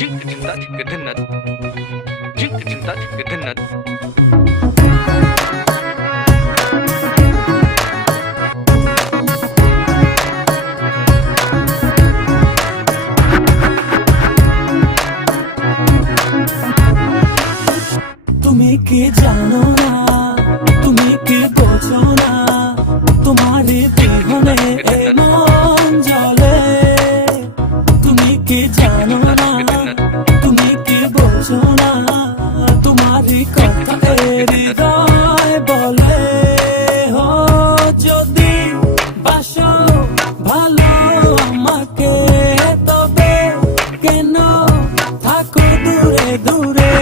তুমি কি জানো না, তুমি কি বোঝো না, তোমার বিহনে এ মন জ্বলে। তুমি কি জানো না, তুমি কি বোঝো না, তোমার কথা হৃদয় বলে। হো যদি বাসো ভালো আমাকে, তবে কেন থাকো দূরে দূরে।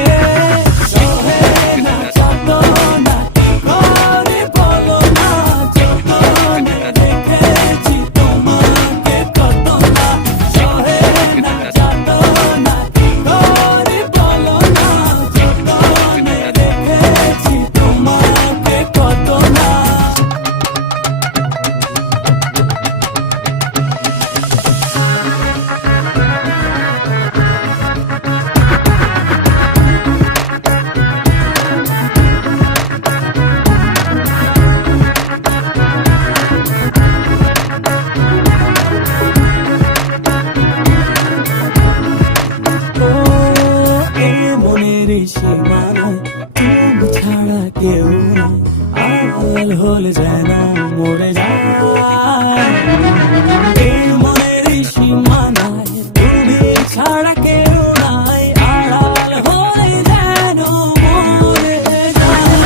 তুমি ছাড়া কেউ নাই, আড়াল হলে যেন মরে যায়। এই মনের সীমানায় তুমি ছাড়া কেউ নাই, আড়াল হলে যেন মরে যায়।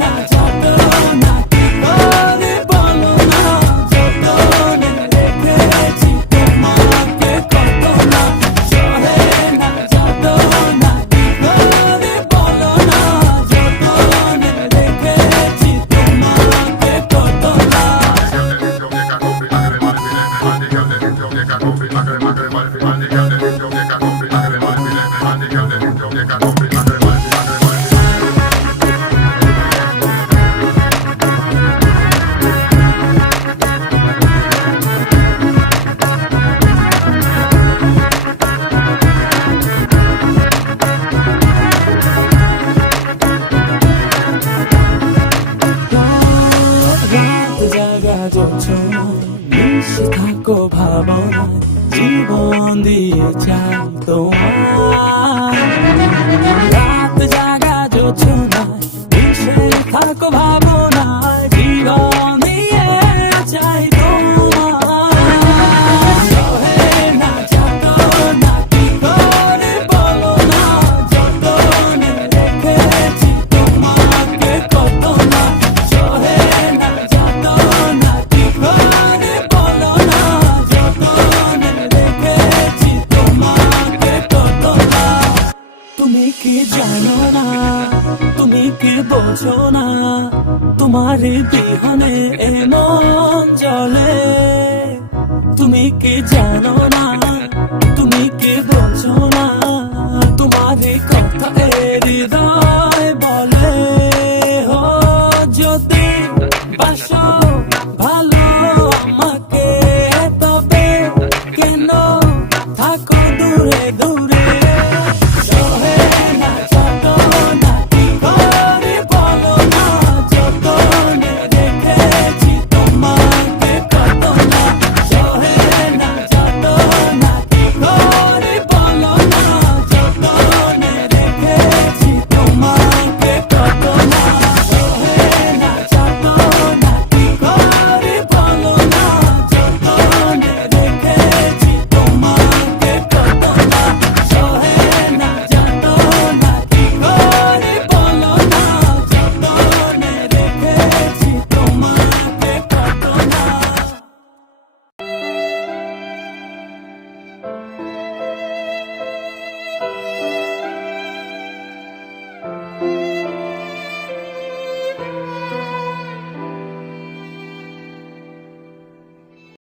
না যত না কি করে বলো না, যতনে রেখেছি তোমাকে কত না। সহে না যত না কি করে বলো না, যতনে রেখেছি তোমাকে কত না। মিশে থাকো ভাবনায়, জীবন দিয়ে চাই তোমার। রাত জাগা জোছনায় মিশে থাকো ভাবনায়, জীবন দিয়ে চাই তোমার। সহে না যত না কি করে বলো না, যতনে রেখেছি তোমাকে কত না। সহে না যত না কি করে বলো না, যতনে রেখেছি তোমাকে কত না। তুমি কি জানো না, তুমি কি বোঝো না, তোমার বিহনে এ মন জ্বলে। তুমি কি জানো না, তুমি কি বোঝো না, তোমার কথা হৃদয় বলে। হো যদি বাসো ভালো আমাকে, তবে কেন থাকো দূরে দূরে। সহে